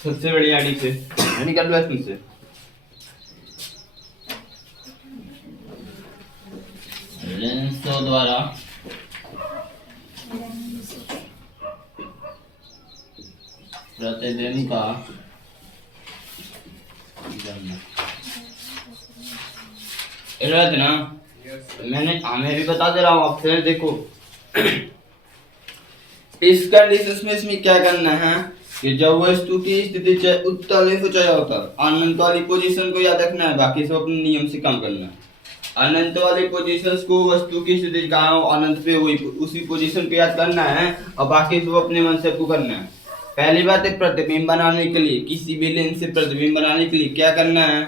सबसे बड़ी आड़ी से निकाल लो इसमें से। लेंसों द्वारा प्रतिबिंब का इराद ना मैं भी बता दे रहा हूँ आपसे। देखो इस कंडीशन में इसमें क्या करना है कि जब वस्तु की स्थिति चाहे उत्तल है चाहे अवतल, अनंत वाली पोजीशन को याद रखना है, बाकी सब अपने नियम से काम करना है। अनंत वाली पोजीशंस को वस्तु की स्थिति कहाँ हो अनंत पे हुई उसी पोजीशन को याद करना है और बाकी सब अपने मन से आपको करना है। पहली बात है प्रतिबिंब बनाने के लिए, किसी भी लेंस से प्रतिबिंब बनाने के लिए क्या करना है,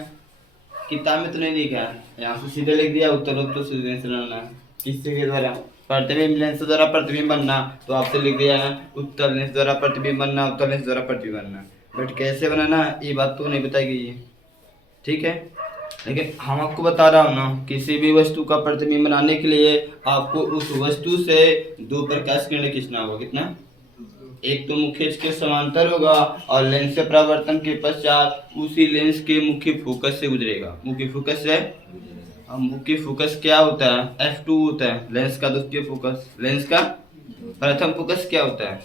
किताब में तो नहीं लिखा है, यहाँ से सीधे लिख दिया उत्तर तो सीधे से लाना है। किससे के द्वारा प्रतिबिंब लेंस द्वारा प्रतिबिंब बनना, तो आपसे लिख दिया है उत्तल लेंस द्वारा प्रतिबिंब बनना, उत्तल लेंस द्वारा प्रतिबिंब बनना। बट कैसे बनाना ये बात तो नहीं बताई गई है, ठीक है। लेकिन हम आपको बता रहा हूँ ना, किसी भी वस्तु का प्रतिबिंब बनाने के लिए आपको उस वस्तु से दो प्रकाश किरण खींचना होगा। कितना? एक तो मुख्य अक्ष के समांतर होगा और लेंस से परावर्तन के पश्चात उसी लेंस के मुख्य फोकस से गुजरेगा। मुख्य फोकस से, अब मुख्य फोकस क्या होता है? f2 होता है लेंस का द्वितीय फोकस। लेंस का प्रथम फोकस क्या होता है?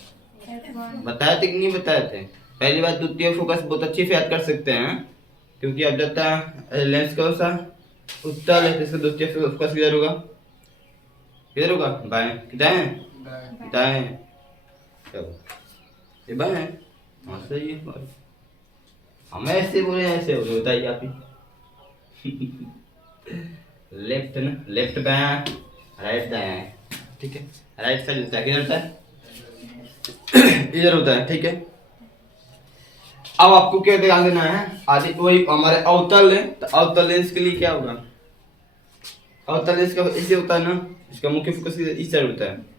बताए थे कि नहीं बताए थे? पहली बात द्वितीय फोकस बहुत अच्छे से याद कर सकते हैं, क्योंकि अब जाता है लेंस कौन सा उत्तल है, इसका द्वितीय फोकस किधर होगा? किधर होगा? बाएं। दाएं? दाएं। ये बाएं है। हाँ सही है। हमें ऐसे बोले ऐसे बोले, बताइए आप ही। लेफ्ट ना, लेफ्ट बाएं, राइट दाएं, ठीक है। राइट साइड होता है, किधर होता है? इधर होता है, ठीक है। अब आपको क्या ध्यान देना है, आदि वही हमारे अवतल है, तो अवतल लेंस के लिए क्या होगा? अवतल लेंस का ऐसे होता है ना, इसका मुख्य फोकस इस साइड होता है।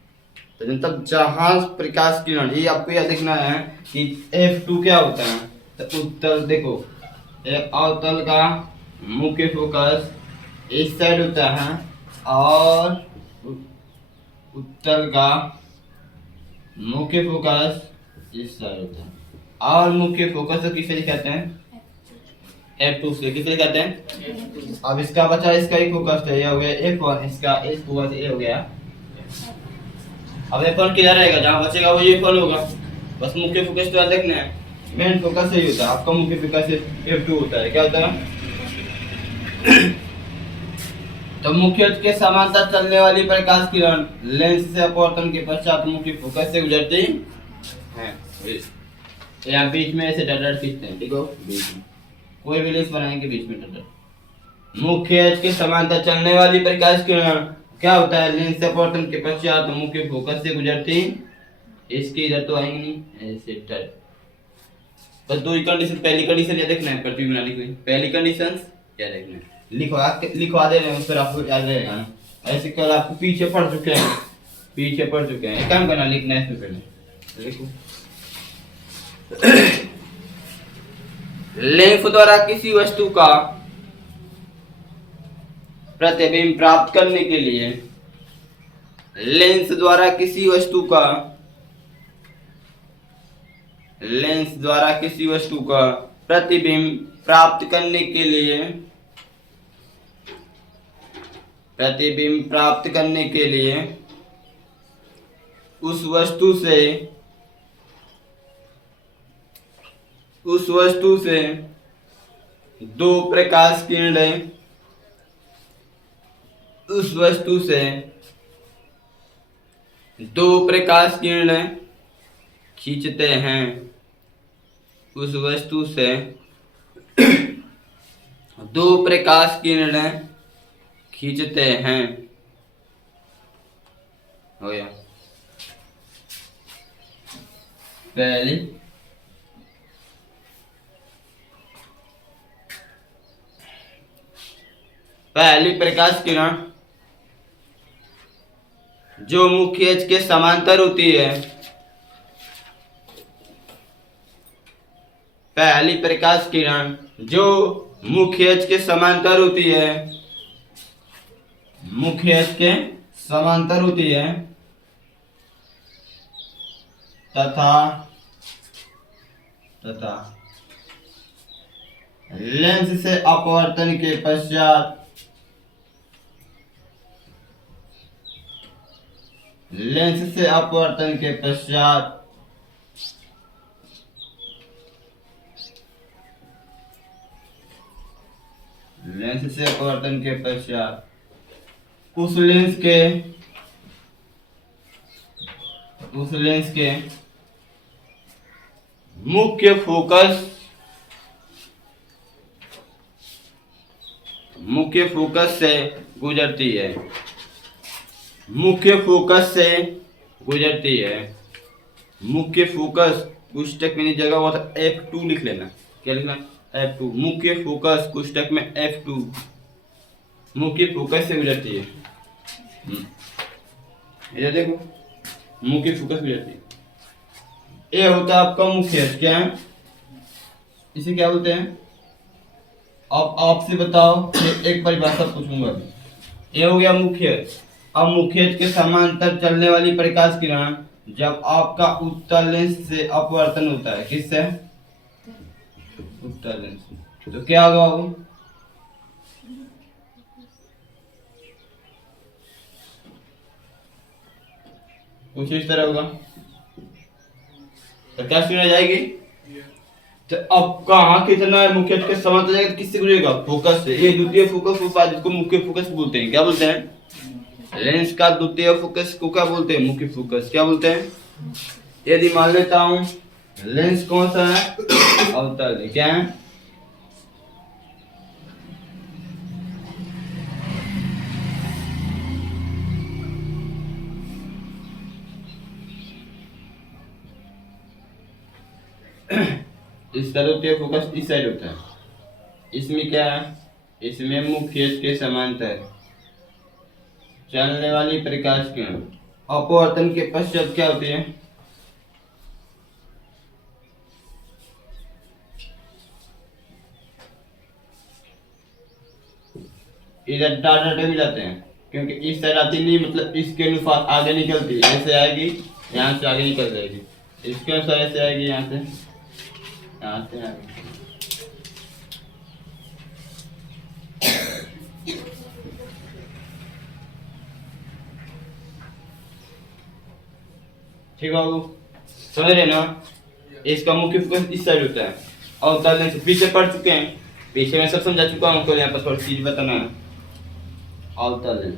तो तब जहां प्रकाश किरण, ये आपको यह देखना है कि f2 क्या होता है। तो उत्तल, देखो अवतल का मुख्य फोकस इस साइड होता है और उत्तल का मुख्य फोकस इस साइड होता है। और मुख्य फोकस तो किसे कहते हैं? f2 से। किसे कहते हैं? अब इसका बचा, इसका एक फोकस है, ये हो गया f1, इसका इस फोकस ये हो गया। अब f1 किधर रहेगा? जहां बचेगा वो f1 होगा। बस मुख्य फोकस तो याद रखना है, मेन फोकस यही होता है आपका। मुख्य फोकस f2 होता है। क्या होता है? तो मुख्य अक्ष के समांतर चलने वाली प्रकाश किरण लेंस से अपवर्तन के पश्चात मुख्य फोकस से गुजरती है। यहाँ बीच में ऐसे डट खींचते हैं, ठीक है। बीच में कोई भी लेंस बनाएंगे, बीच में डट। मुख्य अक्ष के समांतर चलने वाली प्रकाश किरण क्या होता है? लेंस से अपवर्तन के पश्चात मुख्य फोकस से गुजरती, इसके इधर तो आएंगे नहीं, ऐसे डट। बस दो ही कंडीशन, पहली कंडीशन क्या देखना है प्रतिबिंब बनाने के लिए, पहली कंडीशन क्या देखना है, लिखवा दे रहे हैं, फिर आपको याद रहेगा ना। ऐसे कल आपको पीछे पढ़ चुके हैं, पीछे पढ़ चुके हैं। एक काम करना, लिखना है इसमें पहले लिखो। लेंस द्वारा किसी वस्तु का प्रतिबिंब प्राप्त करने के लिए, लेंस द्वारा किसी वस्तु का, लेंस द्वारा किसी वस्तु का प्रतिबिंब प्राप्त करने के लिए, प्रतिबिंब प्राप्त करने के लिए उस वस्तु से दो प्रकाश किरणें, उस वस्तु से दो प्रकाश किरणें खींचते हैं, उस वस्तु से दो प्रकाश किरणें खींचते हैं। हो गया। पहली प्रकाश किरण जो मुख्य अक्ष के समांतर होती है, पहली प्रकाश किरण जो मुख्य अक्ष के समांतर होती है, मुख्य अक्ष के समांतर होती है तथा तथा लेंस से अपवर्तन के पश्चात लेंस से अपवर्तन के पश्चात लेंस से अपवर्तन के पश्चात उस लेंस के मुख्य फोकस से गुजरती है। मुख्य फोकस पुस्तक में जगह हुआ था F2 लिख लेना। क्या लिखना? F2। मुख्य फोकस पुस्तक में F2 मुख्य फोकस से गुजरती है। ये देखो मुख्य फोकस गुजरती है। ये होता है आपका मुख्य। क्या है इसे क्या बोलते हैं? अब आपसे बताओ, एक परिभाषा पूछूंगा। ये हो गया मुख्य। अब मुख्य के समांतर चलने वाली प्रकाश किरण जब आपका उत्तल लेंस से अपवर्तन होता है। किससे? उत्तल लेंस। तो क्या होगा वो? कुछ इस तरह होगा। प्रकाश किरण जाएगी तो अब कहाँ कितना है? मुख्य के समांतर जाएगा तो किससे गुजरेगा? फोकस से। ये द्वितीय फोकस होता है जिसको मुख्य फोकस बोलते हैं। क्या बोलते हैं? लेंस का द्वितीय फोकस को क्या बोलते हैं? मुख्य फोकस। क्या बोलते हैं? यदि मान लेता हूं लेंस कौन सा है? अवतल। क्या है? इसका द्वितीय फोकस इस साइड होता है। इसमें क्या है? इसमें मुख्य के समांतर चलने वाली प्रकाश किरण अपवर्तन के पश्चात क्या होती है? इधर डाटा मिलाते हैं क्योंकि इस साइड आती नहीं, मतलब इसके अनुसार आगे निकलती है। ऐसे आएगी, यहाँ से आगे निकल जाएगी। इसके अनुसार ऐसे आएगी, यहाँ से आगे। ठीक बाबू, समझ रहे ना? इसका मुख्य फोकस इस साइड होता है। और तलने से पीछे पढ़ चुके हैं, पीछे मैं सब समझा चुका हूँ। तो यहाँ पर थोड़ी चीज बताना है। और तलने,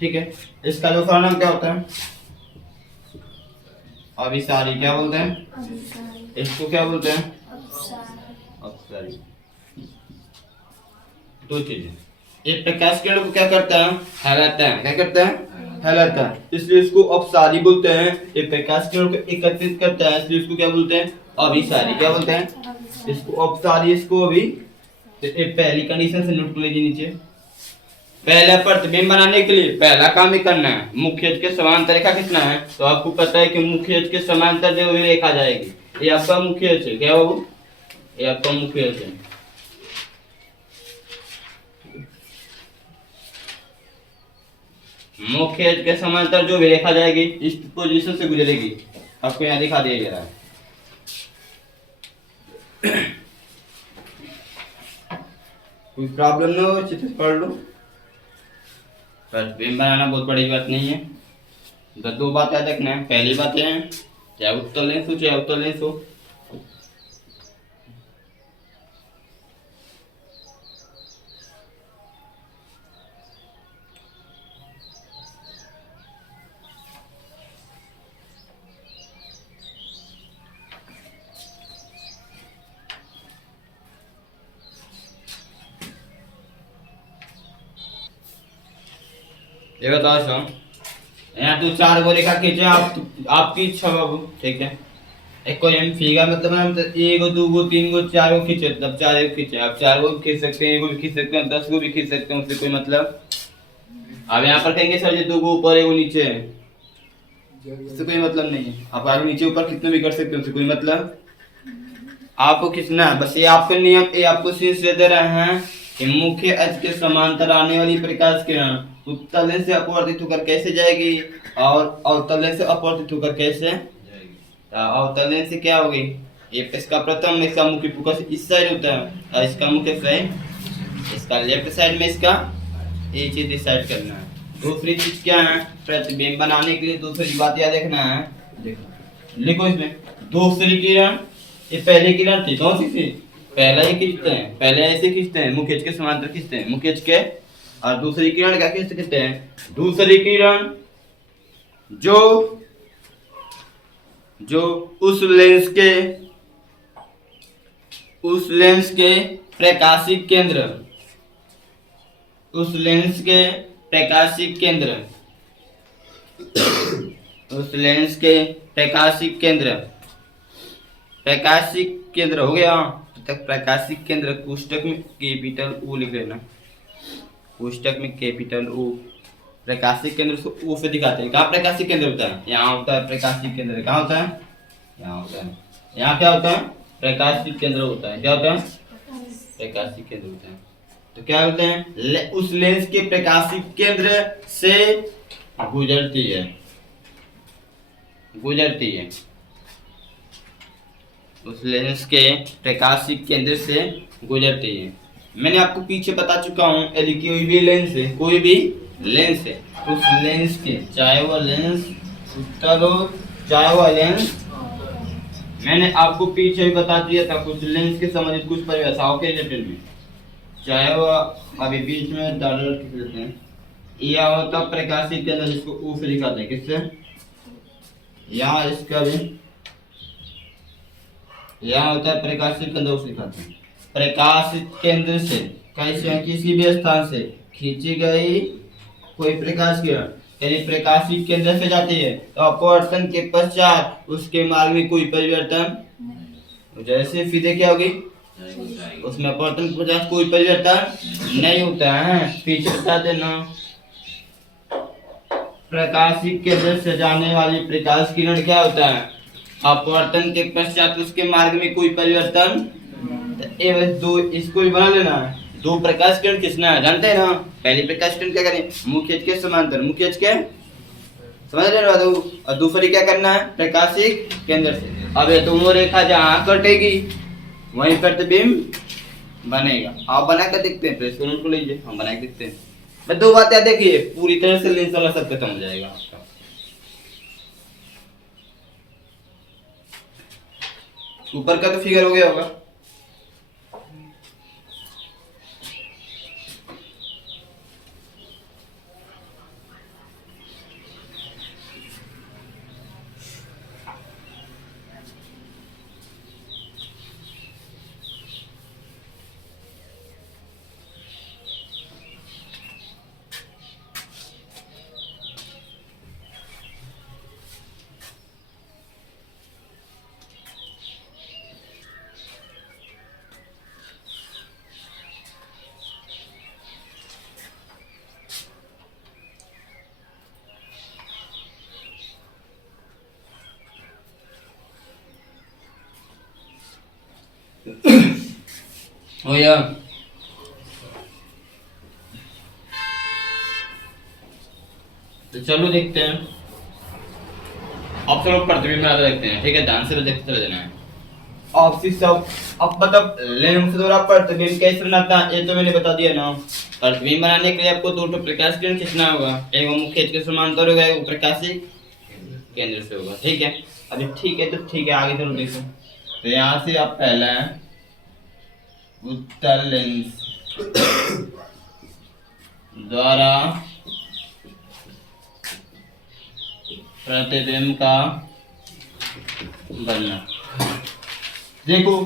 ठीक है। इसका दूसरा नाम क्या होता है? अभिसारी। क्या बोलते हैं इसको? क्या बोलते हैं? अपसारी। दो चीजें। एक प्रकाश किरण को क्या करता है? फैलाता है। क्या करता है? फैलाता है, इसलिए इसको अपसारी बोलते हैं। ये प्रकाश किरण को एकत्रित करता है, इसलिए इसको क्या बोलते हैं? अभिसारी। क्या बोलते हैं? इसको अपसारी, इसको अभी। तो पहली कंडीशन से नोट कर लीजिए नीचे। पहला प्रतिबिंब बनाने के लिए पहला काम ही करना है, मुख्य के समांतर रेखा कितना है? तो आपको पता है कि मुख्य के समांतर जो रेखा जाएगी, ये आपका मुख्य है। क्या बाबू? ये आपका मुख्य है। मुख्य के समांतर जो भी रेखा जाएगी इस पोजीशन से गुजरेगी। आपको यहाँ दिखा दिया गया है। कोई प्रॉब्लम ना हो, अच्छे से पढ़ लो। प्रतिबिंब बनाना बहुत बड़ी बात नहीं है। दो बात याद रखना है। पहली बात है चाहे उत्तल लेंस हो चाहे अवतल लेंस हो, ये बताओ सर, यहाँ तो 4 गो रेखा खींचे आपकी इच्छा बाबू, ठीक है। एक कोई हम फिगर मतलब ना, मतलब 1 गो 2 गो 3 गो 4 गो खींचे, तब 4 गो खींचे। आप 4 गो भी खींच सकते हैं, 1 गो भी खींच सकते हैं, 10 गो भी खींच सकते हैं, उससे कोई मतलब। अब यहाँ पर कहेंगे सर ये 2 गो ऊपर 1 गो नीचे है, इससे कोई मतलब नहीं है। आप आगे नीचे ऊपर कितने भी कर सकते हैं, उससे कोई मतलब। आपको खींचना है बस, ये आपके नियम, ये आपको शीर्ष दे रहे हैं कि मुख्य अक्ष के समांतर आने वाली प्रकाश किरण उत्तल लेंस से अपवर्तित होकर कैसे जाएगी और अवतल लेंस से अपवर्तित होकर कैसे जाएगी। अवतल लेंस से क्या होगी? ये इसका प्रथम, इसका मुख्य फोकस इस साइड होता है और इसका मुख्य फ्रेम इसका लेफ्ट साइड में, इसका ये चीज डिसाइड करना है। दूसरी चीज क्या है, प्रतिबिंब बनाने के लिए दूसरी बात याद रखना है। देखो लिखो इसमें, दूसरी किरण, ये पहली किरण थी कौन सी थी, पहला ही खींचते हैं, पहले ऐसे खींचते हैं, मुख्य के समांतर खींचते हैं, मुख्य के, और दूसरी किरण क्या खींचते हैं, दूसरी किरण जो उस लेंस के प्रकाशिक केंद्र, उस लेंस के प्रकाशिक केंद्र, उस लेंस के प्रकाशिक केंद्र, प्रकाशिक केंद्र हो गया तक, प्रकाशिक केंद्र कोष्टक में कैपिटल ओ लिख लेना, कोष्टक में कैपिटल ओ, प्रकाशिक केंद्र को ओ से दिखाते हैं। कहाँ प्रकाशिक केंद्र होता है, यहाँ होता है प्रकाशिक केंद्र, कहाँ होता है, यहाँ होता है, यहाँ क्या होता है, प्रकाशिक केंद्र होता है, क्या होता है, प्रकाशिक केंद्र होता है। तो क्या होते हैं, उस लेंस के प्रकाशिक केंद्र से गुजरती है, गुजरती है, उस लेंस के प्रकाशिक केंद्र से गुजरती है। मैंने आपको पीछे बता चुका हूं, यदि कोई भी लेंस है, कोई भी लेंस है, उस लेंस के, चाहे वह लेंस उत्तल हो चाहे वह लेंस, मैंने आपको पीछे भी बता दिया था कुछ लेंस के संबंधित कुछ परिभाषाओं के रिलेटेड भी, चाहे वह अभी बीच में डॉलर लिख लेते हैं, यह होता प्रकाशिक केंद्र जिसको ऊ से दिखाते हैं, किससे, यहाँ इसका भी यहाँ होता है प्रकाशिक केंद्र से दिखाते हैं, प्रकाशित केंद्र से कैसे, किसी भी स्थान से खींची गई कोई प्रकाश किरण यदि प्रकाशिक केंद्र से जाती है तो अपवर्तन के पश्चात उसके मार्ग में कोई परिवर्तन, जैसे सीधे क्या होगी, उसमें अपवर्तन के पश्चात कोई परिवर्तन नहीं होता है। पीछे बता देना, प्रकाशिक केंद्र से जाने वाली प्रकाश किरण क्या होता है, अपवर्तन के पश्चात उसके मार्ग में कोई परिवर्तन। दो इसको भी बना लेना है, दो प्रकाश किरण खींचना है, जानते हैं ना। पहली प्रकाश किरण क्या करें, मुख्य के समांतर, मुख्य के समझ रहे हो, और दूसरी क्या करना है, प्रकाशिक केंद्र से। अब ये दोनों रेखा जहाँ कटेगी वहीं प्रतिबिंब बनेगा। आप बना कर देखते हैं, प्रेस को लीजिए, हम बना के देखते हैं। मैं दो बातें देखिए, पूरी तरह से लेंस वाला सब खत्म हो जाएगा आपका। ऊपर का तो फिगर हो गया होगा, हो या तो चलो देखते हैं। अब चलो प्रतिबिंब बनाते देखते हैं, ठीक है, ध्यान से देखते चले जाना है। अब मतलब लेंस द्वारा प्रतिबिंब कैसे बनाता है ये तो मैंने बता दिया ना। प्रतिबिंब बनाने के लिए आपको दो प्रकाश किरण खींचना होगा, एक वो मुख्य के समांतर होगा, एक प्रकाशिक केंद्र से होगा, ठीक है। अभी ठीक है, तो ठीक है, आगे चलो देखो। तो यहाँ से आप पहला उत्तल लेंस द्वारा प्रतिबिंब का बनना। देखो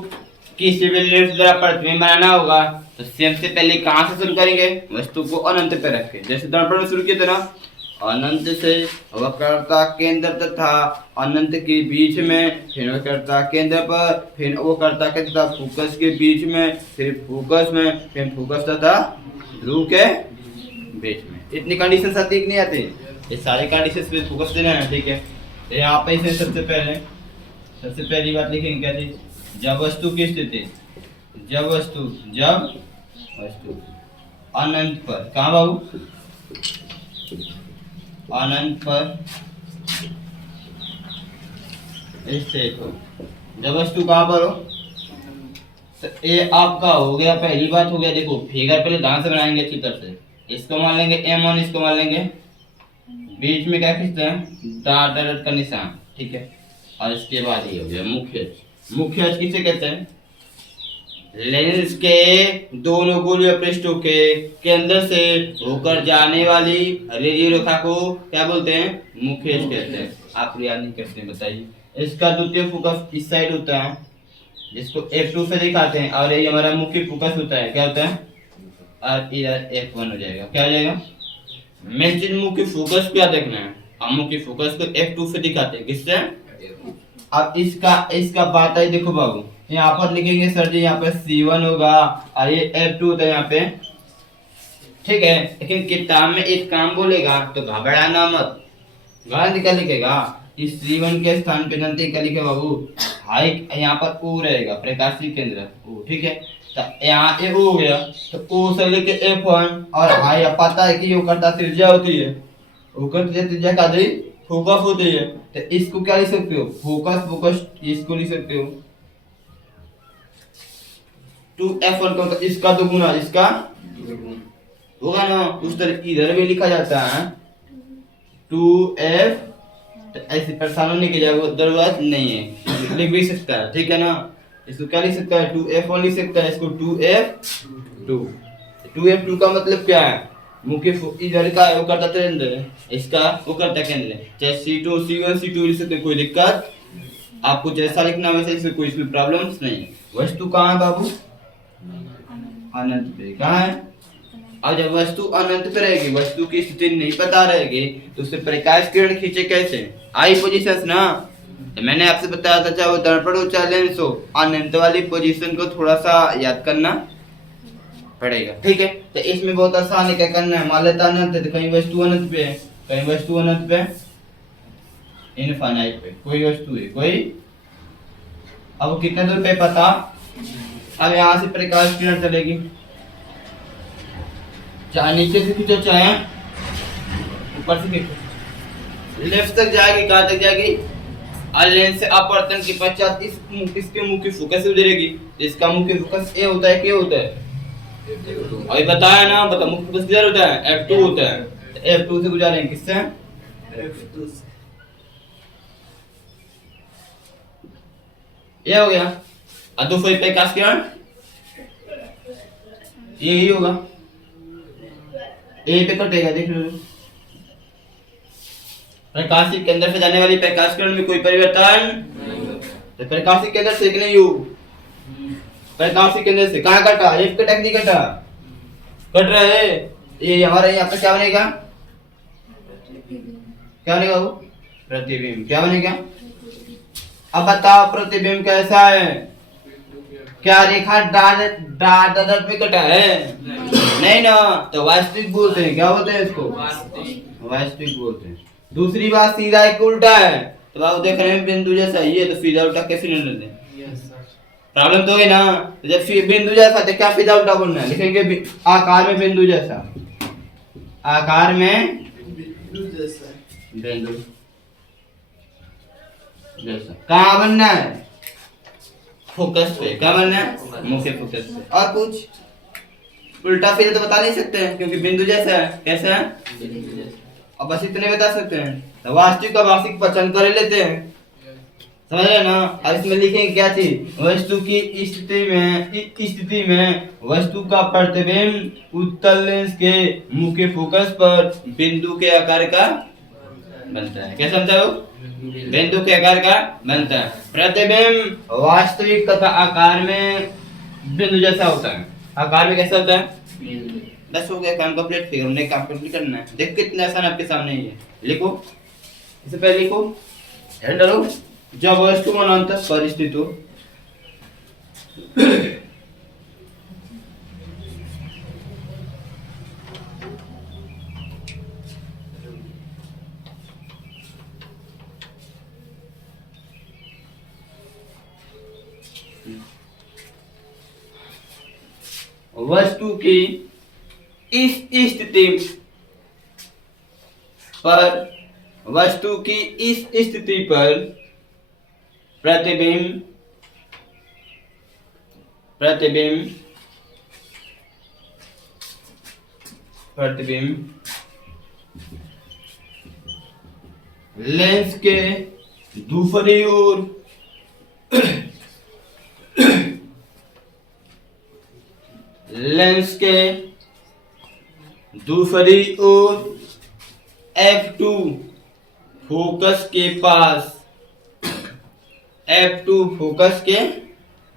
किसी भी लेंस द्वारा प्रतिबिंब बनाना होगा तो सबसे पहले कहाँ से शुरू करेंगे, वस्तु को अनंत पे रख के, जैसे दर्पण में शुरू किए थे ना, अनंत से वक्रता केंद्र तथा अनंत के बीच में, फिर वक्रता केंद्र पर, फिर वक्रता के तथा फोकस के बीच में, फिर फोकस में, फिर फोकस तथा ध्रुव के बीच में। इतनी कंडीशन सटीक नहीं आती, ये सारे कंडीशन पे फोकस देना है, ठीक है। तो यहाँ पे इसे सबसे पहली बात लिखेंगे क्या थी, जब वस्तु की स्थिति, जब वस्तु अनंत पर, कहाँ बाबू, अनंत पर स्थित हो, जब वस्तु कहाँ पर हो, तो ये आपका हो गया, पहली बात हो गया। देखो फिगर पहले ध्यान से बनाएंगे अच्छी तरह से। इसको मान लेंगे M1, इसको मान लेंगे, बीच में क्या खींचते हैं, डॉट का निशान, ठीक है। और इसके बाद ये हो गया मुख्य अक्ष। मुख्य अक्ष किसे कहते हैं, लेंस के दोनों गोलीय पृष्ठों के केंद्र से होकर जाने वाली रेडियो रेखा को क्या बोलते हैं, मुख्य अक्ष कहते हैं। आप याद नहीं करते हैं, बताइए। इसका द्वितीय फोकस इस साइड होता है, जिसको F2 से दिखाते हैं, और ये हमारा मुख्य फोकस होता है, क्या होता है, और इधर F1 हो जाएगा। क्या हो जाएगा, मैसेज मुख्य फोकस क्या देखना है, हम मुख्य फोकस को F2 से दिखाते हैं, किससे। अब इसका बात है, देखो बाबू, यहाँ पर लिखेंगे सर जी, यहाँ पे C1 होगा और ये F2 होता है यहाँ पे, ठीक है। लेकिन किताब में एक काम बोलेगा तो घबराना मत, गलत क्या लिखेगा, इस C1 के स्थान पे जानते क्या लिखे बाबू, हाई, यहाँ पर O रहेगा, प्रकाशीय केंद्र O, ठीक है। तो यहाँ ए O हो गया, तो O से लेके F1, और हाई पता है कि O करता त्रिज्या होती है, O करता त्रिज्या का दी फोकस होती है। तो इसको क्या लिख सकते हो, फोकस, इसको लिख सकते हो 2F1 का मतलब इसका दोगुना, इसका होगा ना, उस तरह इधर भी लिखा जाता है 2F। तो ऐसे परेशान होने की जरूरत नहीं है, लिख भी सकता है, ठीक है ना। इसको क्या लिख सकता है, 2F1 लिख सकता है, इसको 2F2। 2F2 का मतलब क्या है, मुख्य इधर का वो करता केंद्र है, इसका वो करता केंद्र है। चाहे C2 C1 C2 लिख सकते हैं, कोई दिक्कत, आपको जैसा लिखना वैसे, इसमें कोई इसमें प्रॉब्लम्स नहीं है। वस्तु कहाँ है बाबू, अनंत पे, कहाँ है। और जब वस्तु अनंत पे रहेगी, वस्तु की स्थिति नहीं पता रहेगी, तो उससे प्रकाश किरण खींचे कैसे, आई पोजीशंस ना। तो मैंने आपसे बताया था, चाहे वो दर्पण हो चाहे लेंस हो, अनंत वाली पोजीशन को थोड़ा सा याद करना पड़ेगा, ठीक है। तो इसमें बहुत आसान है, क्या करना है, मान लेता अनंत है, तो कहीं वस्तु अनंत पे है, कहीं वस्तु अनंत पे, इनफाइनाइट पे कोई वस्तु है कोई। अब कितने दूर पे पता, अब यहाँ से प्रकाश किरण चलेगी, चाहे नीचे से खींचो चाहे ऊपर से खींचो, लेफ्ट तक जाएगी, कहाँ तक जाएगी, और लेंस से अपवर्तन के पश्चात इसके मुख्य फोकस से गुजरेगी। इसका मुख्य फोकस ए होता है, क्या होता है, अभी बताया ना, बता मुख्य फोकस किधर होता है, F2 होता है। तो F2 से गुजारेंगे, किससे, F2 से। ये हो गया। अब तो फिर प्रकाश किरण यही होगा, ए पे कटेगा, देख लो। प्रकाशिक केंद्र से जाने वाली प्रकाश किरण में कोई परिवर्तन नहीं, तो प्रकाशिक केंद्र से कि नहीं, प्रकाशिक केंद्र से कहाँ कटा, एक कटा नहीं कटा, कट रहा है। ये हमारे यहाँ पे क्या बनेगा, क्या बनेगा वो, प्रतिबिंब। क्या बनेगा, अब बताओ प्रतिबिंब कैसा है, क्या रेखा डाट में कटा है, नहीं ना, तो वास्तविक बोलते हैं, क्या बोलते हैं इसको, वास्तविक बोलते हैं। दूसरी बात, सीधा एक उल्टा है, तो आप देख रहे हैं बिंदु जैसा ये, तो सीधा उल्टा कैसे नहीं लेते, प्रॉब्लम तो है ना। तो जब बिंदु जैसा, तो क्या सीधा उल्टा बोलना है, लिखेंगे आकार में बिंदु जैसा, आकार में बिंदु जैसा, बिंदु जैसा। कहाँ बनना है, फोकस पे, क्या बनना है, मुख्य फोकस पे। और कुछ उल्टा सीधा तो बता नहीं सकते हैं, क्योंकि बिंदु जैसा है, कैसा है, अब बस इतने बता सकते हैं। तो वास्तविक का वास्तविक पहचान कर लेते हैं, समझ रहे ना। अब इसमें लिखेंगे क्या चीज, वस्तु की स्थिति में वस्तु का प्रतिबिंब उत्तल लेंस के मुख्य फोकस पर बिंदु के आकार का बनता है। क्या समझा हो, बिंदु के आकार का बनता है। प्रतिबिंब वास्तविक तथा आकार में बिंदु जैसा होता है, आकार में कैसा होता है। बस हो गया, काम कंप्लीट। फिर हमने काम कंप्लीट करना है। देखो कितना आसान आपके सामने ही है। लिखो, इससे पहले लिखो, ध्यान डालो, जब वस्तु अनंत पर स्थित हो, वस्तु की इस स्थिति पर प्रतिबिंब प्रतिबिंब प्रतिबिंब लेंस के दूसरी ओर लेंस के दूसरी ओर F2 फोकस के पास F2 फोकस के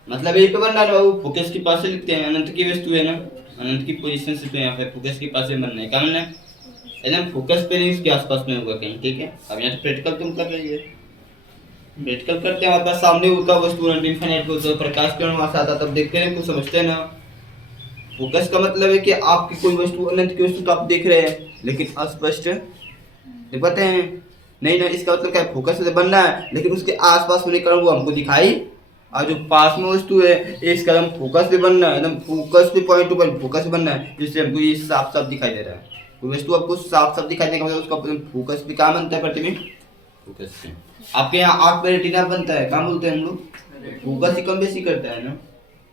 मतलब यही पे बनना है बाबू, फोकस के पास से लिखते हैं, अनंत की वस्तु है ना, अनंत की पोजीशन से, तो यहाँ पे फोकस के पास से बनना है, क्या बनना है एकदम फोकस पे नहीं, उसके आसपास में होगा कहीं, ठीक है। अब यहाँ तो प्रैक्टिकल तुम कर रही है, प्रैक्टिकल करते हैं, हमारे पास सामने होता वस्तु अनंत इनफिनिट को, तो प्रकाश किरण वहां से आता, तब देखते हैं कुछ समझते हैं ना। फोकस का मतलब है कि आपकी कोई वस्तु अनंत की वस्तु तो आप देख रहे हैं लेकिन अस्पष्ट दिखते हैं नहीं ना, इसका मतलब क्या है, फोकस से बनना है लेकिन उसके आसपास होने के कारण वो हमको दिखाई, और जो पास में वस्तु है इसका एकदम फोकस पे बनना है, एकदम फोकस पे पॉइंट टू पॉइंट फोकस पे बनना है, जिससे हमको ये साफ साफ दिखाई दे रहा है। कोई वस्तु आपको साफ साफ दिखाई देगा मतलब उसका फोकस पे कहाँ बनता है, प्रतिबिंब फोकस पे। आपके यहाँ आंख पे रेटिना बनता है, कहाँ बोलते हैं हम लोग, फोकस ही कम बेसी करता है ना,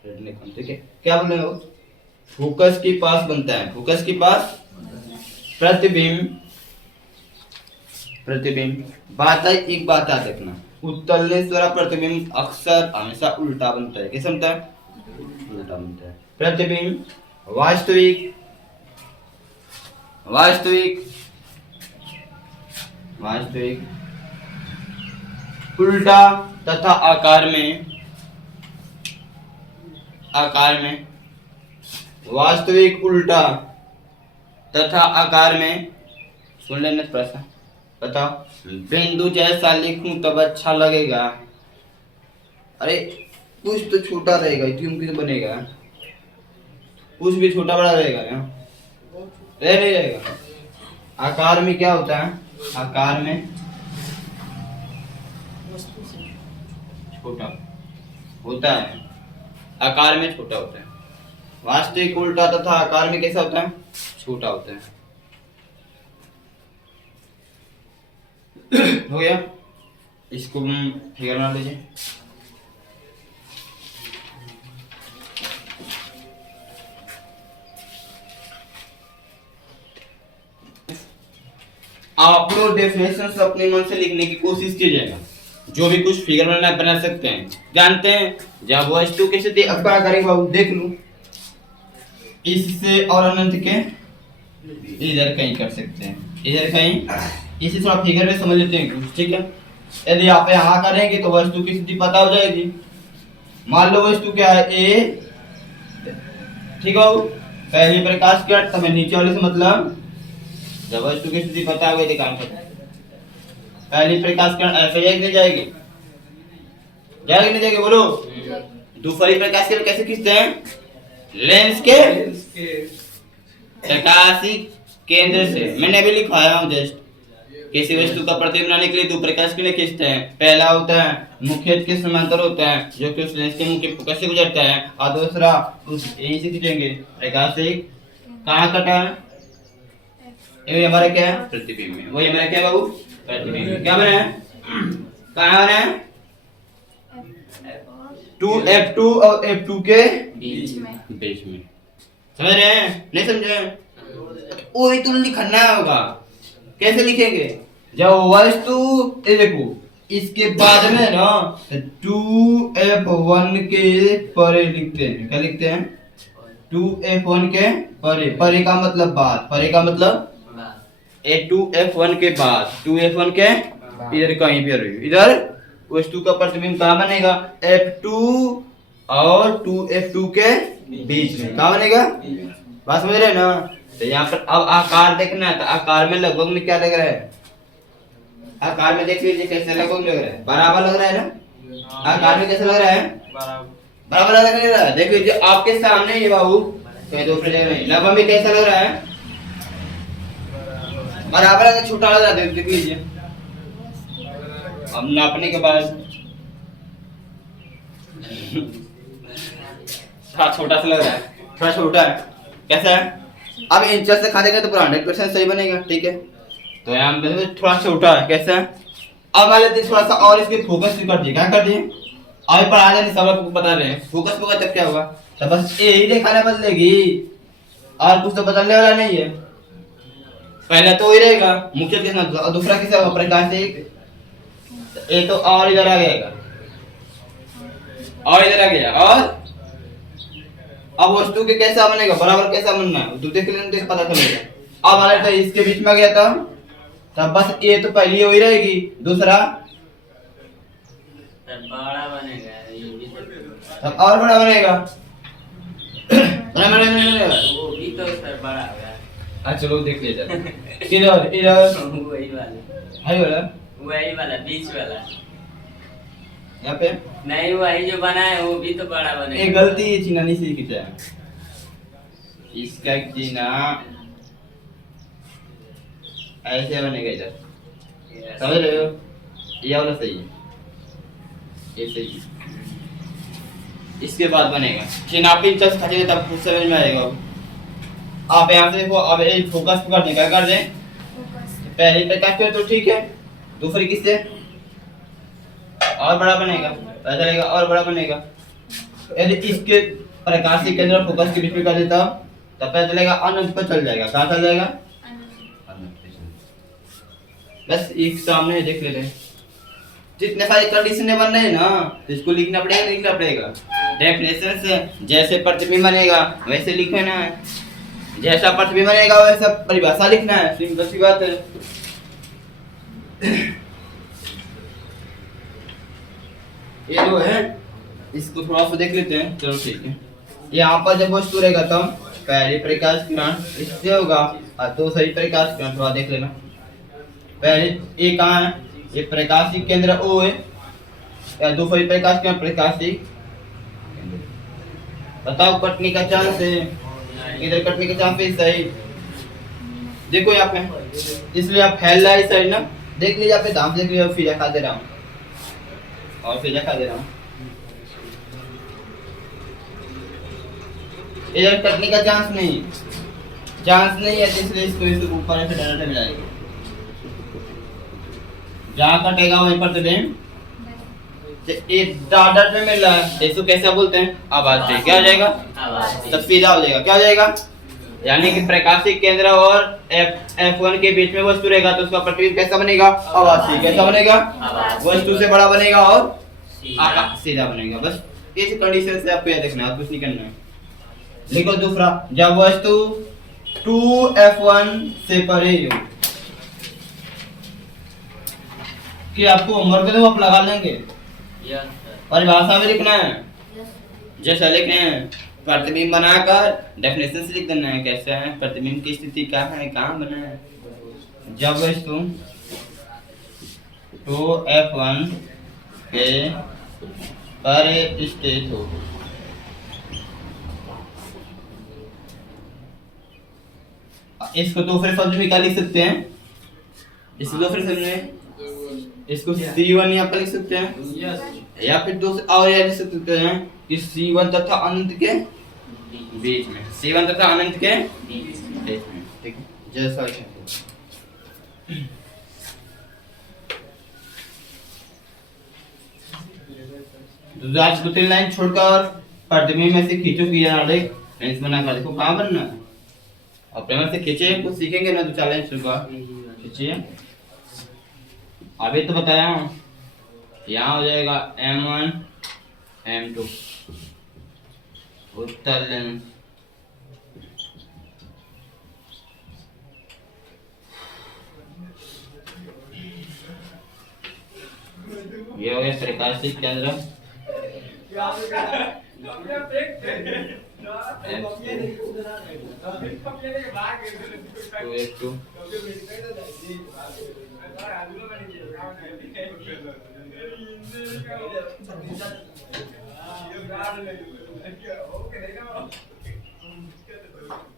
रेटिना कम, ठीक है। क्या बोल रहे हो, फोकस के पास बनता है, फोकस के पास प्रतिबिंब प्रतिबिंब बात है, एक बात याद रखना, उत्तल लेंस द्वारा प्रतिबिंब अक्सर हमेशा उल्टा बनता है, कैसे बनता है, उल्टा बनता है। प्रतिबिंब वास्तविक वास्तविक वास्तविक उल्टा तथा आकार में वास्तविक उल्टा तथा आकार में, सुन लेना थोड़ा सा, बताओ बिंदु जैसा लिखूं तब अच्छा लगेगा, अरे कुछ तो छोटा रहेगा, क्यों किस बनेगा, कुछ भी छोटा बड़ा रहेगा ना, रह नहीं रहेगा। आकार में क्या होता है, आकार में छोटा होता है, आकार में छोटा होता है, वास्तविक उल्टा तथा आकार में कैसा होता है, छोटा होता है। हो गया, इसको फिगर बना लीजिए। आप लोग डेफिनेशन अपने मन से लिखने की कोशिश कीजिएगा, जो भी कुछ फिगर बना सकते हैं, जानते हैं जब वस्तु के साथ अखबार करेंगे बाबू, देख लूं इससे और अनंत के इधर कहीं कर सकते हैं, इधर कहीं, इसी थोड़ा फिगर में समझ लेते हैं कुछ, ठीक है। यदि आप यहाँ करेंगे तो वस्तु की स्थिति पता हो जाएगी, मान लो वस्तु क्या है ए, ठीक है, पहली प्रकाश किरण, तो नीचे वाले से मतलब जब वस्तु की स्थिति पता हो गई तो काम करते हैं, पहली प्रकाश किरण ऐसे जाएगी नहीं जाएगी, जाएगी नहीं जाएगी, बोलो। दूसरी प्रकाश किरण कैसे खींचते हैं, लेंस के प्रकाशी केंद्र से, मैंने अभी लिखवाया हूँ जस्ट, किसी वस्तु का प्रतिबिंब बनाने के लिए दो प्रकाश किरण खींचते हैं, पहला होता है मुख्य के समांतर होता है जो कि उस लेंस के मुख्य फोकस से गुजरता है, और दूसरा उस यहीं से खींचेंगे प्रकाशिक, कहाँ कटा है, ये हमारा क्या है, प्रतिबिंब में, वही हमारा क्या बाबू, प्रतिबिंब। क्या बना है, कहाँ बना है, 2F2 और F2 के बीच में, समझ रहे हैं, नहीं समझे, वही तुम लिखना होगा, कैसे लिखेंगे, जब वस्तु ये देखो इसके बाद में ना 2F1 के परे लिखते हैं, क्या लिखते हैं, 2F1 के परे, परे का मतलब बाद, परे का मतलब 2F1 के बाद, 2F1 के इधर कहीं भी रही, इधर वस्तु का प्रतिबिंब कहाँ बनेगा, F2 और 2F2 के बीच में, कहाँ बनेगा, बात समझ रहे हैं ना। तो यहाँ पर अब आकार देखना है, तो आकार में लगभग में क्या लग रहा है, आकार में देख लीजिए कैसे लगभग लग रहा है, बराबर लग रहा है ना, आकार में कैसे लग रहा है, बराबर लग रहा है, देख लीजिए आपके सामने ये बाबू, कहीं दूसरे जगह नहीं, लगभग में कैसा लग रहा है, बराबर है, छोटा लग रहा है, देख लीजिए। अब नापने के बाद थोड़ा छोटा सा लग रहा है, थोड़ा छोटा है, कैसा है, अब इंचेस से खाने का तो पूरा 100% सही बनेगा, ठीक है। तो यहाँ पे थोड़ा छोटा है, कैसा है, अब वाले थोड़ा सा और इसके फोकस कर दिए, क्या कर दिए, अभी पढ़ा देने सब आपको बता रहे हैं, फोकस होगा तब क्या होगा, तो बस यही दिखाना बदलेगी और कुछ तो बदलने वाला नहीं है। पहला तो वही रहेगा मुख्य किसना, और दूसरा किसका होगा, प्रकाशिक। ये तो और इधर आ जाएगा और इधर आ गया, और अब वस्तु के कैसा बनेगा, बराबर कैसा बनना है तो देख लेने तो पता चलेगा। अब वाला तो इसके बीच में गया था, तब बस ये तो पहली वही रहेगी, दूसरा बड़ा बनेगा तब और बड़ा बनेगा। बड़ा बनेगा वो भी तो सर बड़ा होगा। हाँ चलो देख ले जरा, किधर इधर वही वाला, हाई वाला, वही वाला बीच वाला, यहाँ पे नहीं वही जो बना है वो भी तो बड़ा ये बनेगा। गलती है, चीना नहीं सीखी है इसका, चीना ऐसे बनेगा इधर, समझ रहे हो, ये वाला सही है, ये सही है। इसके बाद बनेगा चिनापी चस खचे तब कुछ समझ में आएगा। आप यहाँ से देखो, अब एक फोकस पकड़ने का कर दें, पहले पे काटते तो ठीक है, दूसरी किससे और बड़ा बनेगा, पता चलेगा और बड़ा बनेगा। यदि इसके प्रकाश के केंद्र और फोकस के बीच में कर देता तब पता चलेगा अनंत पर चल जाएगा, कहाँ चल जाएगा अनंत पे चल। बस एक सामने देख लेते हैं, जितने सारे कंडीशनें बन रहे हैं ना तो इसको लिखना पड़ेगा, लिखना पड़ेगा डेफिनेशन से, जैसे प्रतिबिंब बनेगा वैसे लिखना है, जैसा प्रतिबिंब बनेगा वैसा परिभाषा लिखना है, सिंपल सी बात है। ये जो है इसको थोड़ा सा देख लेते हैं, चलो ठीक है। यहाँ पर जब वस्तु रहेगा तब पहले प्रकाश किरण इससे होगा और दूसरी प्रकाश किरण, थोड़ा देख लेना। पहले ये कहाँ है, ये प्रकाशिक केंद्र O है, या दूसरी प्रकाश किरण प्रकाशिक, बताओ कटने का चांस है, इधर कटने का चांस है सही, देखो यहाँ पे, इसलिए आप फैल रहा है सही ना, देख लीजिए यहाँ पे दाम देख लीजिए, फिर खा दे रहा हूँ और फिर खा दे रहा हूँ, इधर कटने का चांस नहीं है, इसलिए इसको ऊपर ऐसे डायरेक्ट मिलाएंगे, जहाँ कटेगा वहीं पर प्रतिबिंब एक डॉट में मिल रहा है, इसको कैसे बोलते हैं आभासी, क्या हो जाएगा तब सीधा हो जाएगा, क्या हो जाएगा, यानी कि प्रकाशिक केंद्र और F1 के बीच में वस्तु रहेगा तो उसका प्रतिबिंब कैसा बनेगा आभासी, कैसा बनेगा वस्तु से बड़ा बनेगा और सीधा बनेगा। बस इस कंडीशन से आपको याद रखना है, कुछ नहीं करना है। लिखो दूसरा, जब वस्तु 2F1 से परे हो, कि आपको होमवर्क दे आप लगा लेंगे, परिभाषा में लिखना है, जैसा लिखना है प्रतिबिंब बनाकर डेफिनेशन से लिख देना है, कैसा है प्रतिबिंब की स्थिति क्या है, कहाँ बना है। जब वस्तु 2F1 के परे स्थित हो, इसको दो फिर शब्द में क्या लिख सकते हैं, इसको दो फिर शब्द में इसको C1 यहाँ पर लिख सकते हैं, या फिर दो और लिख सकते हैं कि C1 तथा अनंत के बीच में, C1 तथा अनंत के बीच में, ठीक है जैसा तो आज 2-3 लाइन छोड़कर प्रतिबिंब में से खींचो कि यार देख फ्रेंड्स बना कर देखो कहाँ बनना है, और प्रेमर से खींचे कुछ सीखेंगे ना, 2-4 लाइन छोड़कर खींचिए। अभी तो बताया हूँ, यहाँ हो जाएगा M1 M2 उत्तर लेंस, ये हो गया प्रकाशिक केंद्र,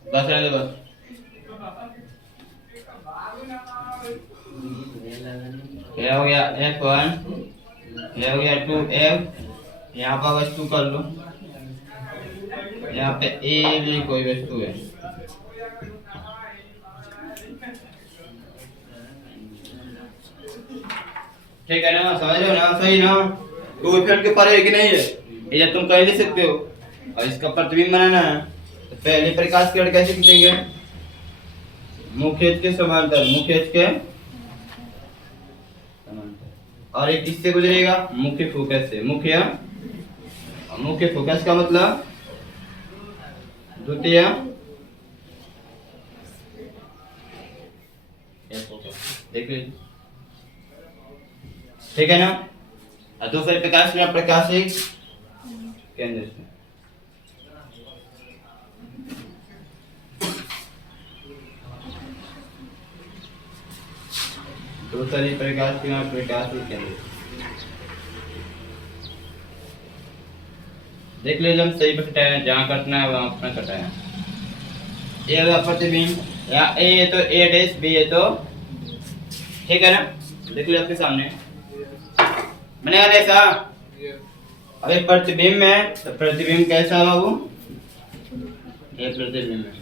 बस रहने दो बस। ये हो गया F1, ये हो गया 2F, यहाँ पर वस्तु कर लो, यहाँ पे ए भी कोई वस्तु है, ठीक है ना, समझ रहे हो ना, सही ना। कोई फील्ड के ऊपर है कि नहीं है, ये तुम कह नहीं सकते हो। और इसका प्रतिबिंब बनाना है तो पहले प्रकाश किरण कैसे खींचेंगे, मुख्य अक्ष के समांतर, मुख्य अक्ष के समांतर, और एक किससे गुजरेगा, मुख्य फोकस से। मुख्य फोकस का मतलब द्वितीय देख लीजिए, ठीक है ना। और दूसरे प्रकाश किरण प्रकाशिक केंद्र से। दूसरी प्रकाश किरण प्रकाशिक केंद्र, देख लीजिए हम सही पर कटाए, जहाँ कटना है वहाँ अपना कटाए। ए होगा प्रतिबिंब, या ए है तो ए डैश, बी है तो, ठीक है ना। देख लीजिए आपके सामने बनेगा ना ऐसा। अब एक प्रतिबिंब है तो प्रतिबिंब कैसा होगा वो, ये प्रतिबिंब है।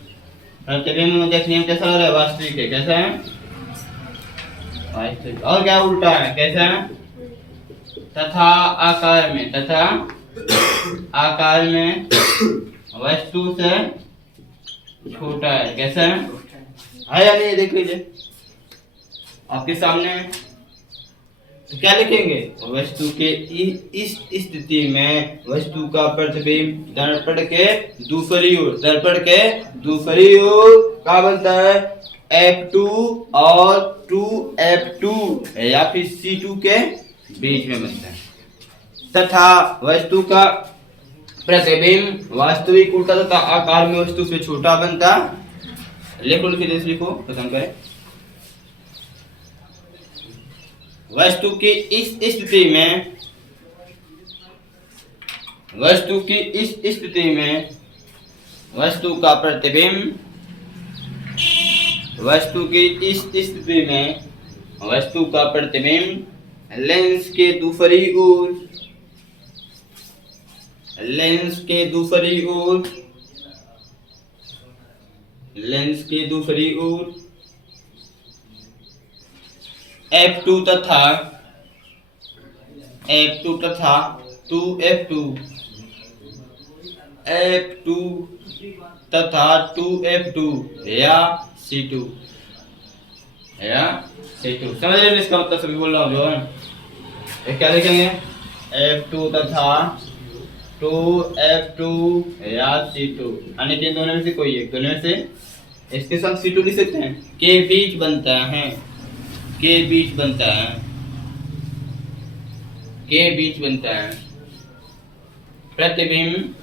प्रतिबिंब में देखने में कैसा लग रहा है, वास्तविक है, कैसा है, वास्तविक। और क्या उल्टा है, कैसा है, तथा आकार में, तथा आकार में वस्तु से छोटा है, कैसा है या नहीं, देख लीजिए आपके सामने। तो क्या लिखेंगे, वस्तु के इस स्थिति में वस्तु का प्रतिबिंब दर्पण के दूसरी ओर, दर्पण के दूसरी ओर क्या बनता है, F2 और 2F2 या फिर C2 के बीच में बनता है। तथा वस्तु का प्रतिबिंब वास्तविक उल्टा तथा आकार में वस्तु से छोटा बनता। लिखो लिखो खत्म करें। वस्तु की इस स्थिति में, वस्तु की इस स्थिति में वस्तु का प्रतिबिंब, वस्तु की इस स्थिति में वस्तु का प्रतिबिंब लेंस के दूसरी ओर, लेंस के दूसरी ओर, लेंस के दूसरी ओर F2 तथा 2F2, F2 तथा 2F2 या C2, समझ रहे हैं इसका मतलब, सभी बोल रहा हूँ जो है। क्या लिखेंगे, F2 तथा 2F2 या C2, अन्य तीन दोनों में से कोई एक, दोनों में से। इसके साथ C2 लिख सकते हैं, के बीच बनता है, के बीच बनता है, के बीच बनता है प्रतिबिंब,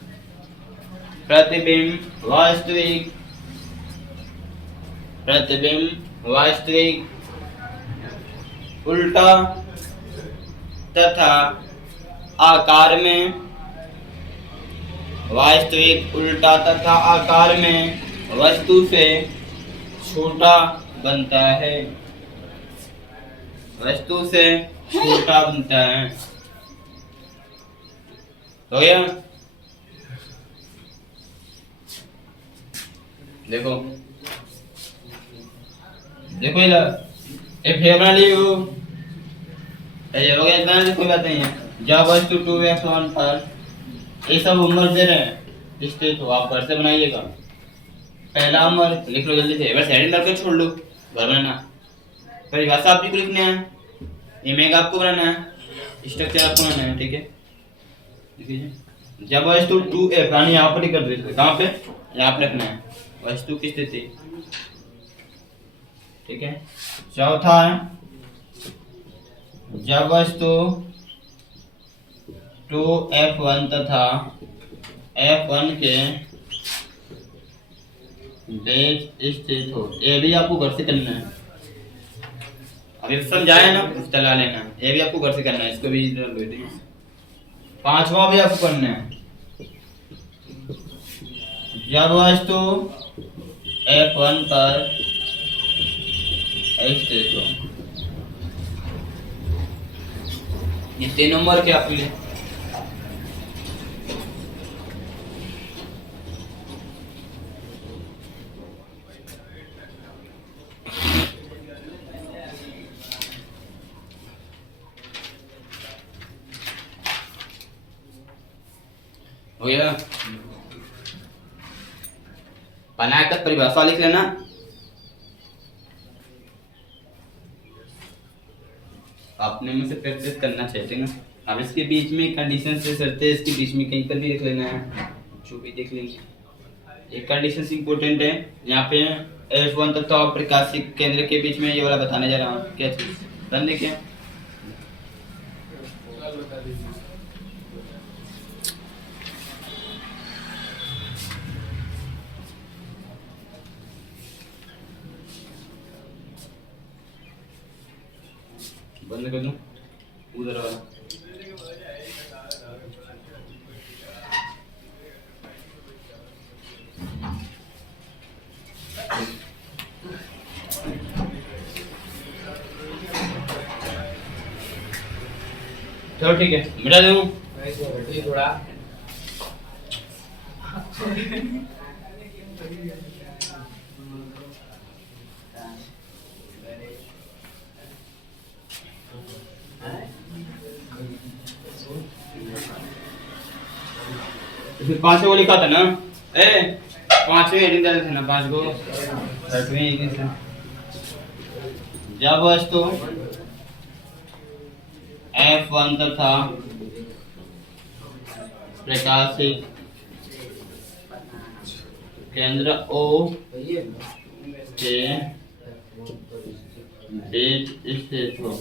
प्रतिबिंब वास्तविक, प्रतिबिंब वास्तविक उल्टा तथा आकार में, वास्तविक उल्टा तथा आकार में वस्तु से छोटा बनता है, वस्तु से छोटा बनता है। हो गया, देखो देखो इधर एक फेवरा लियो, ये हो गया, इतना कोई बात नहीं है। जब वस्तु 2F1 पर, ये सब होमवर्क दे रहे हैं इसके, तो आप घर से बनाइएगा। पहला होमवर्क लिख लो जल्दी से, एक बार साइड में करके छोड़ लो, घर बनाना। परिभाषा आप को लिखना है, इमेज आपको बनाना है, स्ट्रक्चर आपको बनाना है, ठीक है। देखिए जब वस्तु 2F, यानी यहाँ पर ही कर देते, कहाँ पे, यहाँ पे रखना है वस्तु की स्थिति, ठीक है। चौथा है, जब वस्तु 2F1 तथा F1 के बीच स्थित हो, ये भी आपको घर से करना है। अभी समझाया ना, चला लेना, ये भी आपको घर से करना है, इसको भी। पांचवा भी आपको करना है, जब वस्तु F1 पर स्थित हो। ये 3 नंबर के आपके लिए। गया। बनाए का परिभाषा लिख लेना। अपने में से प्रैक्टिस करना चाहिए, ठीक है। अब इसके बीच में कंडीशन से शर्तें इसके बीच में कहीं पर भी लिख लेना है, जो भी देख लेंगे। एक कंडीशन इंपॉर्टेंट है यहाँ पे। F1 तथा प्रकाशिक केंद्र के बीच में ये वाला बताने जा रहा हूँ। क्या चीज बताने क्या? बंद कर दूं उधर वाला। चलो ठीक है, मिटा दूं थोड़ा इसमें 5 को लिखा था ना। 5वें हेडिंग डाले थे ना 5 को। 6वें हेडिंग से जब वस्तु F1 तथा प्रकाशिक केंद्र O के बीच स्थित हो।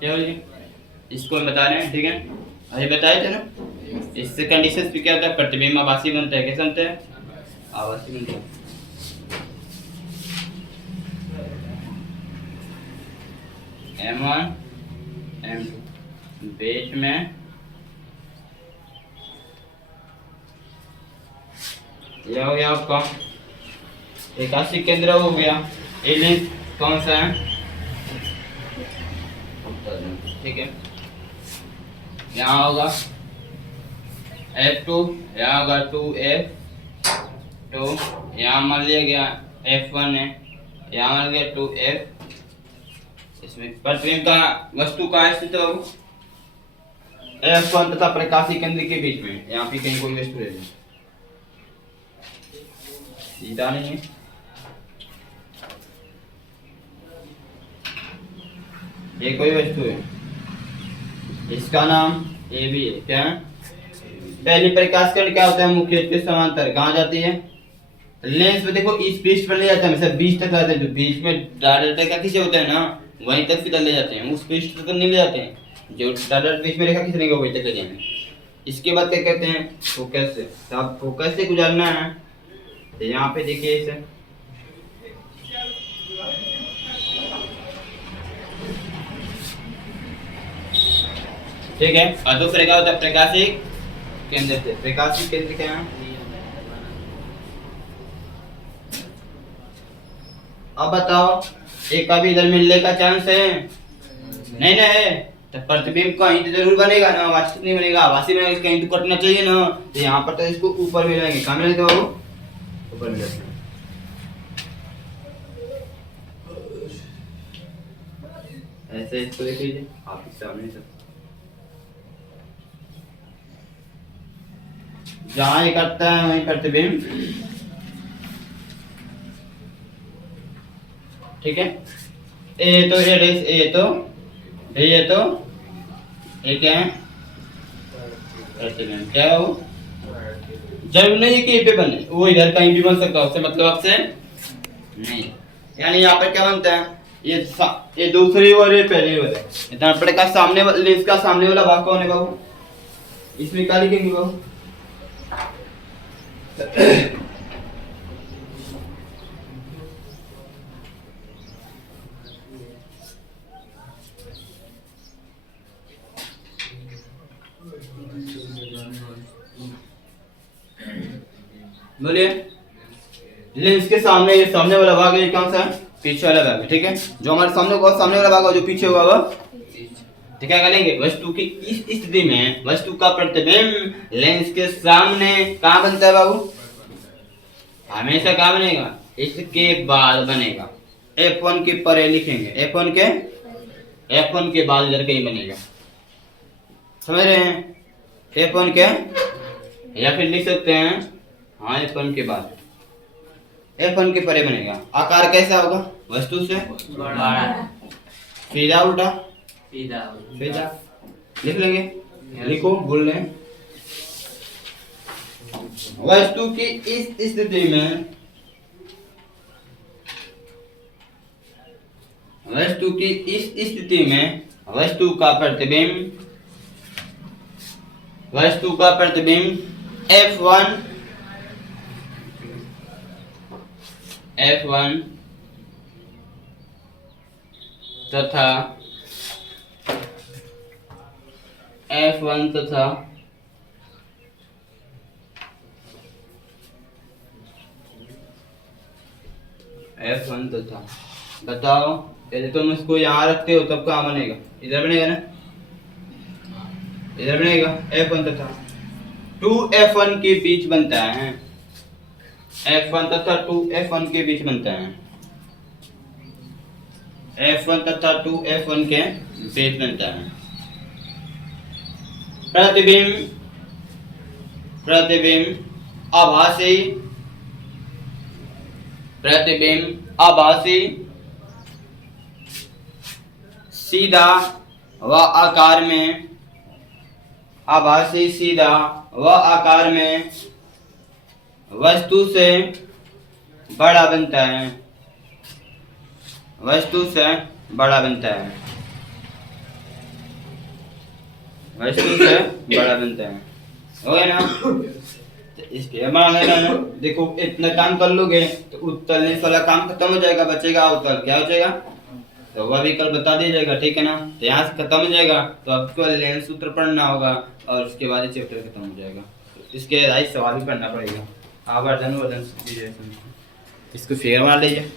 केवल इसको हम बता रहे हैं, ठीक है। अभी बताए थे ना, इससे कंडीशंस भी क्या होता है, प्रतिबिंब आभासी बनता है। कैसे बनता है? आभासी बनता है। M1 M2 बीच में यह हो गया आपका प्रकाशिक केंद्र हो गया। ये लेंस कौन सा है? ठीक है। यहाँ होगा F2, यहाँ होगा 2F2, यहाँ मान लिया गया F1 है, यहाँ मान लिया 2F। इसमें प्रतिबिंब का वस्तु कहाँ स्थित हो? F1 तथा प्रकाशिक केंद्र के बीच में। यहाँ पे कहीं कोई वस्तु है सीधा नहीं है। ये कोई वस्तु है, इसका नाम ए भी है। क्या है? पहली प्रकाश किरण क्या होता है? मुख्य के समांतर कहाँ जाती है? लेंस में देखो इस पृष्ठ पर ले जाता है, हमेशा बीच तक जाते हैं। जो बीच में डाटा का खींचे होते हैं ना, वहीं तक सीधा ले जाते हैं, उस पृष्ठ तक नहीं ले जाते हैं। जो डाटा बीच में रेखा खींचने का वहीं तक ले जाएंगे। इसके बाद क्या कहते हैं? फोकस से। तो आप फोकस से गुजरना है, तो यहाँ पे देखिए इसे ठीक है। और दूसरे क्या होता है? प्रकाशिक केंद्र से। प्रकाशिक केंद्र क्या है? अब बताओ, एक कभी इधर मिलने का चांस है? नहीं ना है। तो प्रतिबिंब कहीं तो जरूर बनेगा ना, वास्तविक नहीं बनेगा, आभासी बनेगा। कहीं तो कटना चाहिए ना। तो यहाँ पर तो इसको ऊपर मिलाएंगे। कहाँ मिलेगा वो? ऊपर मिलेगा। ऐसे इसको देख लीजिए आप सामने से, जहाँ ये करता है वहीं प्रतिबिंब, ठीक है। ए तो ये तो ये क्या है? प्रतिबिंब। क्या है वो? जरूर नहीं है कि ये पे बने, वो इधर कहीं भी बन सकता है, उससे मतलब आपसे नहीं। यानी यहाँ पर क्या बनता है? ये दूसरी और ये पहली वाला। इतना प्रकाश सामने वाले, इसका सामने वाला भाग कौन है बाबू? इसमें क्या लिखेंगे बाबू? बोलिए। लेंस के सामने ये सामने वाला भाग है, ये कौन सा है? पीछे वाला भाग है, ठीक है। जो हमारे सामने होगा सामने वाला भाग, जो पीछे होगा तो क्या करेंगे? वस्तु की इस स्थिति में वस्तु का प्रतिबिंब लेंस के सामने कहाँ बनता है बाबू? हमेशा कहाँ बनेगा? इसके बाद बनेगा। F1 के परे लिखेंगे। F1 के F1 के बाद इधर कहीं बनेगा, समझ रहे हैं? F1 क्या, या फिर लिख सकते हैं हाँ F1 के बाद, F1 के परे बनेगा। आकार कैसा होगा? वस्तु से बड़ा। सीधा उल्टा सीधा। सीधा लिख लेंगे, लिखो बोल रहे हैं। वस्तु की इस स्थिति में, वस्तु की इस स्थिति में वस्तु का प्रतिबिंब, वस्तु का प्रतिबिंब F1 तथा बताओ, यदि तुम इसको यहाँ रखते हो तब कहाँ बनेगा? इधर बनेगा ना, इधर बनेगा। F1 तथा 2F1 के बीच बनता है, F1 तथा 2F1 के बीच बनता है, F1 तथा 2F1 के बीच बनता है। प्रतिबिंब, प्रतिबिंब आभासी, प्रतिबिंब आभासी सीधा व आकार में, आभासी सीधा व आकार में वस्तु से बड़ा बनता है, वस्तु से बड़ा बनता है, वस्तु से बड़ा बनता है। हो गया ना? तो इसके मान लेना ना, देखो इतना काम कर लोगे तो उत्तल वाला काम खत्म हो जाएगा, बचेगा अवतल। क्या हो जाएगा? तो वह भी कल बता दिया जाएगा, ठीक है ना? तो यहाँ से खत्म हो जाएगा, तो आपको लेंस सूत्र पढ़ना होगा और उसके बाद ये चैप्टर खत्म हो जाएगा। तो इसके राइट सवाल भी पढ़ना पड़ेगा। आवर्धन वर्धन इसको फिगर मार लीजिए।